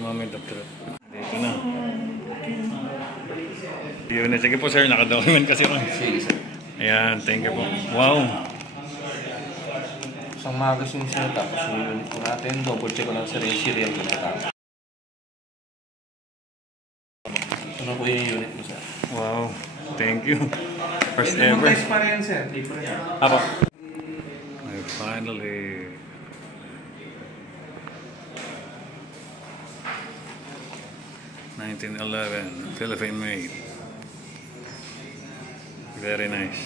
Moment of truth. Dito na. Yun, sige po sir, naka-document kasi ako. Sige sir. Ayan, thank you po. Wow! Isang magazine sir, tapos yung unit po natin, double check ko lang sir yung serial ko na. Ano po yung unit mo sir? Wow, thank you. First Ito ever. mag-test pa rin sir. Ako. I finally... (1911) Philippine made. Very nice.